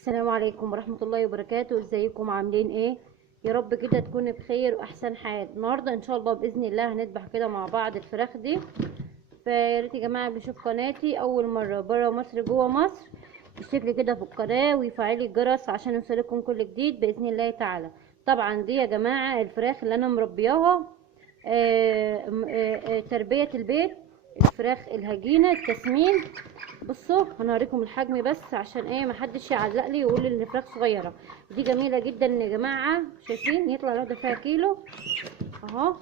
السلام عليكم ورحمة الله وبركاته. ازيكم عاملين ايه؟ يا رب كده تكونوا بخير واحسن حال. النهارده ان شاء الله باذن الله هنذبح كده مع بعض الفراخ دي. فيا ريت يا جماعه اللي بيشوف قناتي اول مره بره مصر جوه مصر اشتركي كده في القناه ويفعلي الجرس عشان يوصلكم كل جديد باذن الله تعالى. طبعا دي يا جماعه الفراخ اللي انا مربياها تربيه البيت، الفراخ الهجينه التسمين. بصوا هنوريكم الحجم بس عشان ايه محدش يعلق لي ويقول ان الفراخ صغيره. دي جميله جدا يا جماعه، شايفين يطلع الواحده فيها كيلو اهو.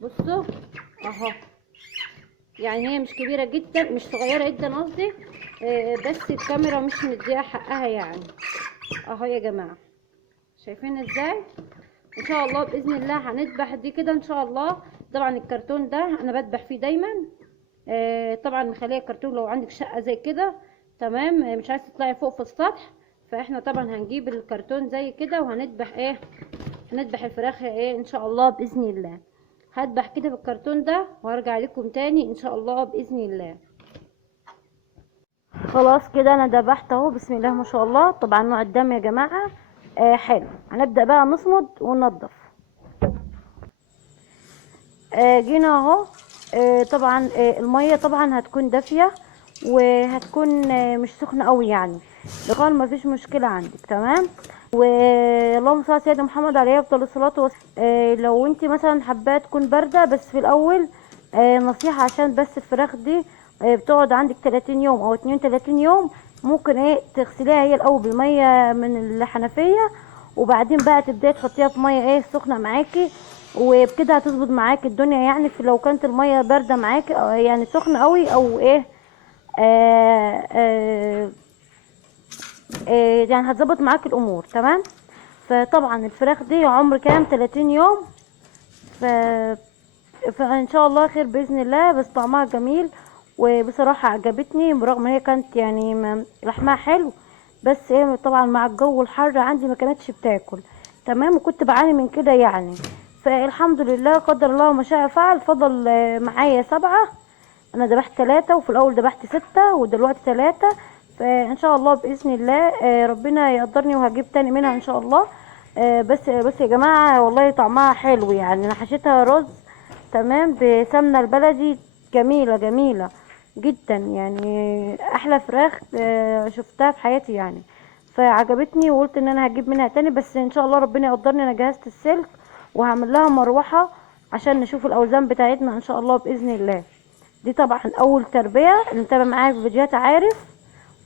بصوا اهو، يعني هي مش كبيره جدا مش صغيره جدا قصدي، بس الكاميرا مش مديها حقها يعني. اهو يا جماعه شايفين ازاي؟ ان شاء الله باذن الله هنذبح دي كده ان شاء الله. طبعا الكرتون ده انا بذبح فيه دايما، طبعا مخليه الكرتون لو عندك شقه زي كده تمام، مش عايز تطلعي فوق في السطح، فاحنا طبعا هنجيب الكرتون زي كده وهنذبح ايه، هنذبح الفراخ ايه ان شاء الله باذن الله. هذبح كده في الكرتون ده وهرجع لكم تاني ان شاء الله باذن الله. خلاص كده انا ذبحت اهو، بسم الله ما شاء الله. طبعا نوع الدم يا جماعه حلو. هنبدا بقى نصمد وننضف. جينا اهو. طبعا الميه طبعا هتكون دافيه وهتكون مش سخنه قوي يعني، لقال ما فيش مشكله عندك تمام. واللهم صل على سيدنا محمد عليه افضل الصلاه والسلام. لو انت مثلا حباها تكون بارده بس في الاول، نصيحه عشان بس الفراخ دي بتقعد عندك 30 يوم او 32 يوم، ممكن ايه تغسليها هي الاول بالميه من الحنفيه، وبعدين بقى تبداي تحطيها في ميه ايه سخنه معاكي، وبكده هتظبط معاك الدنيا يعني. في لو كانت الميه بارده معاك يعني سخنه قوي او ايه آه آه يعني هتظبط معاك الامور تمام. فطبعا الفراخ دي عمر كام 30 يوم. ف فان شاء الله خير باذن الله. بس طعمها جميل وبصراحه عجبتني برغم ان هي كانت يعني لحمها حلو، بس ايه طبعا مع الجو الحر عندي ما كانتش بتاكل تمام، وكنت بعاني من كده يعني. فالحمد لله قدر الله ما شاء فعل. فضل معايا 7. انا ذبحت 3 وفي الاول ذبحت 6 ودلوقتي 3. فان شاء الله باذن الله ربنا يقدرني وهجيب تاني منها ان شاء الله. بس يا جماعه والله طعمها حلو يعني. انا حشيتها رز تمام بسمنه البلدي، جميله جميله جدا يعني، احلى فراخ شفتها في حياتي يعني. فعجبتني وقلت ان انا هجيب منها تاني، بس ان شاء الله ربنا يقدرني. انا جهزت السلك وهعمل لها مروحه عشان نشوف الاوزان بتاعتنا ان شاء الله باذن الله. دي طبعا اول تربيه، اللي متابع معايا في فيديوهات عارف.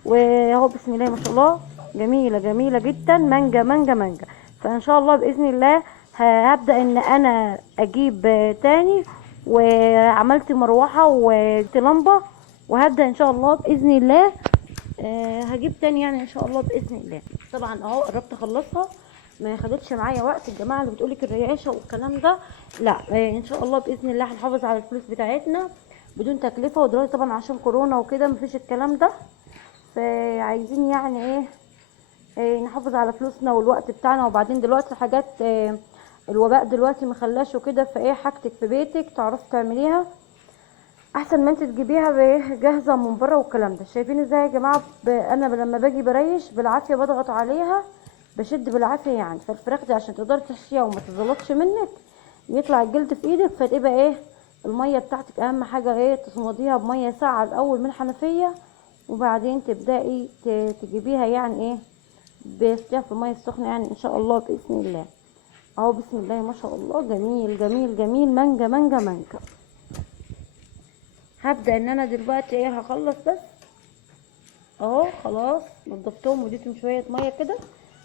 واهو بسم الله ما شاء الله، جميله جميله جدا، مانجا مانجا مانجا. فان شاء الله باذن الله هبدا ان انا اجيب تاني، وعملت مروحه وجبت لمبه، وهبدا ان شاء الله باذن الله هجيب تاني يعني ان شاء الله باذن الله. طبعا اهو قربت اخلصها، ما خدتش معايا وقت. الجماعه اللي بتقولك الرياشه والكلام ده لا، ان شاء الله باذن الله هنحافظ على الفلوس بتاعتنا بدون تكلفه. ودلوقتي طبعا عشان كورونا وكده مفيش الكلام ده، فعايزين يعني ايه نحافظ على فلوسنا والوقت بتاعنا. وبعدين دلوقتي حاجات الوباء دلوقتي مخلاش وكده، فايه حاجتك في بيتك تعرفي تعمليها احسن ما انت تجيبيها جاهزه من بره والكلام ده. شايفين ازاي يا جماعه؟ انا لما باجي بريش بالعافيه بضغط عليها، بشد بالعافيه يعني. فالفراخ دي عشان تقدري تحشيها وما تزلطش منك يطلع الجلد في ايدك، فتبقى ايه الميه بتاعتك اهم حاجه ايه تصمديها بميه ساقعه الاول من الحنفيه، وبعدين تبداي تجيبيها يعني ايه بيستيها في الميه السخنه يعني ان شاء الله باذن الله. اهو بسم الله ما شاء الله، جميل جميل جميل، مانجا مانجا مانجا. هبدا ان انا دلوقتي ايه هخلص بس اهو خلاص نضفتهم واديتهم شويه ميه كده.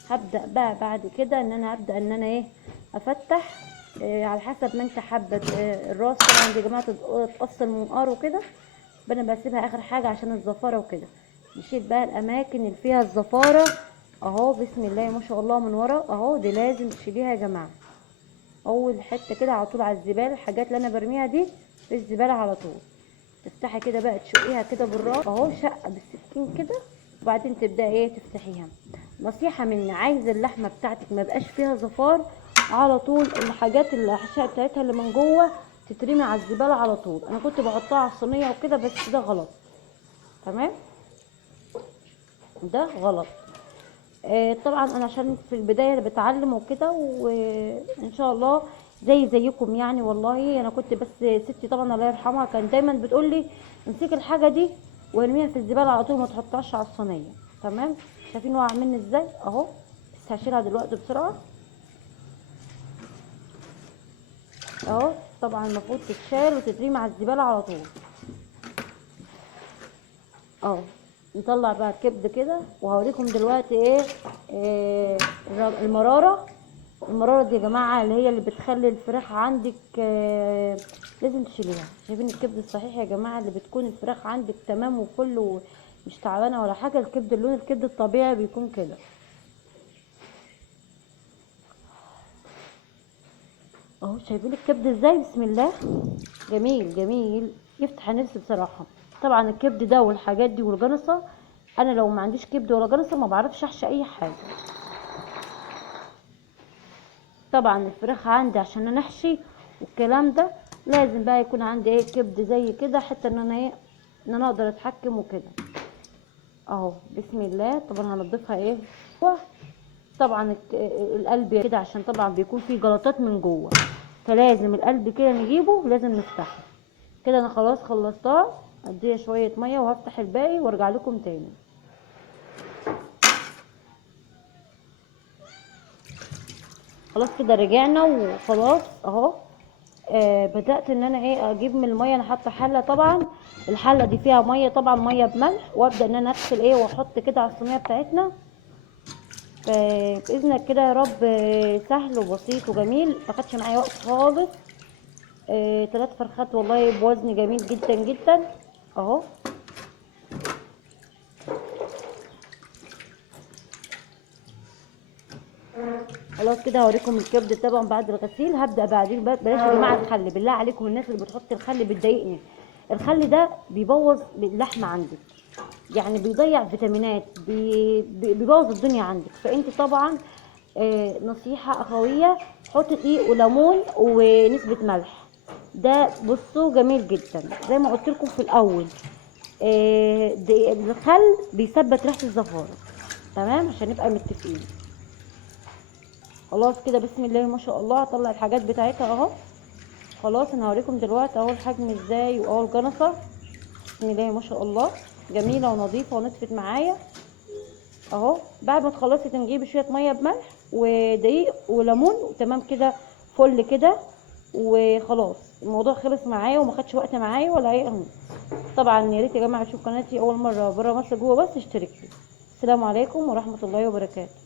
هبدا بقى بعد كده ان انا هبدا ان انا ايه افتح على حسب ما انت حابه. الراس طبعا يا جماعه تتقص من منقار وكده، انا بسيبها اخر حاجه عشان الزفاره وكده. نشيل بقى الاماكن اللي فيها الزفاره اهو بسم الله ما شاء الله من ورا اهو. دي لازم تشيليها يا جماعه، اول حته كده على طول على الزباله. الحاجات اللي انا برميها دي في الزباله على طول. تفتحي كده بقى تشقيها كده بالراس اهو شقه بالسكين كده، وبعدين تبداي ايه تفتحيها. نصيحه مني، عايزه اللحمه بتاعتك ما يبقاش فيها زفار على طول، الحاجات الاحشاء بتاعتها اللي من جوه تترمي على الزباله على طول. انا كنت بحطها على الصينيه وكده بس ده غلط تمام، ده غلط. طبعا انا عشان في البدايه بتعلم وكده، وان شاء الله زيكم يعني. والله انا كنت بس ستي طبعا الله يرحمها كان دايما بتقول لي امسكي الحاجه دي وارميها في الزباله على طول، ما تحطهاش على الصينيه. تمام. شايفين وقع مني ازاي اهو. بس هشيلها دلوقتي بسرعه اهو. طبعا المفروض تتشال وتترمي على الزباله على طول اهو. نطلع بقى الكبد كده، وهوريكم دلوقتي إيه المرارة دي يا جماعة اللي هي اللي بتخلي الفراخ عندك لازم تشيليها. شايفين الكبد الصحيح يا جماعة اللي بتكون الفراخ عندك تمام وكله مش تعبانة ولا حاجة. الكبد اللون الكبد الطبيعي بيكون كده اهو. شايفين الكبد ازاي؟ بسم الله. جميل جميل يفتح النفس بصراحة. طبعا الكبد ده والحاجات دي والجلصة، انا لو ما عنديش كبد ولا جلصة ما بعرفش احشي اي حاجة. طبعا الفراخ عندي عشان انا احشي والكلام ده لازم بقى يكون عندي كبد زي كده، حتى ان انا ان انا اقدر اتحكم وكده اهو. بسم الله. طبعا هنضيفها طبعا القلب كده عشان طبعا بيكون فيه جلطات من جوه، فلازم القلب كده نجيبه لازم نفتحه كده. انا خلاص خلصتها، اديها شويه ميه وهفتح الباقي وارجع لكم تاني. خلاص كده رجعنا وخلاص اهو. بدأت ان انا اجيب من الميه. انا حاطه حله، طبعا الحله دي فيها ميه، طبعا ميه بملح، وابدا ان انا اغسل واحط كده على الصينيه بتاعتنا. باذنك كده يا رب سهل وبسيط وجميل، مخدش معايا وقت خالص. 3 فرخات والله بوزن جميل جدا جدا اهو. خلاص كده هوريكم الكبد طبعا بعد الغسيل. هبدا بعدين بلاش يا جماعه الخل، بالله عليكم الناس اللي بتحط الخل بتضايقني. الخل ده بيبوظ اللحمه عندك، يعني بيضيع فيتامينات، بيبوظ الدنيا عندك. فانت طبعا نصيحه اخويه، حط دقيق وليمون ونسبه ملح. ده بصوا جميل جدا زي ما قلت لكم في الاول. الخل بيثبت ريحه الزفاره. تمام عشان نبقى متفقين. خلاص كده بسم الله ما شاء الله. هطلع الحاجات بتاعتها اهو. خلاص انا هوريكم دلوقتي اهو الحجم ازاي واهو الجنصه. بسم الله ما شاء الله جميله ونظيفه ونطفت معايا اهو. بعد ما تخلصي تنجيبي شويه ميه بملح ودقيق وليمون وتمام كده فل كده. وخلاص الموضوع خلص معايا وما خدش وقت معايا ولا اهو. طبعا يا ريت يا جماعه تشوفوا قناتي اول مره بره مصر جوه بس اشتركوا. السلام عليكم ورحمه الله وبركاته.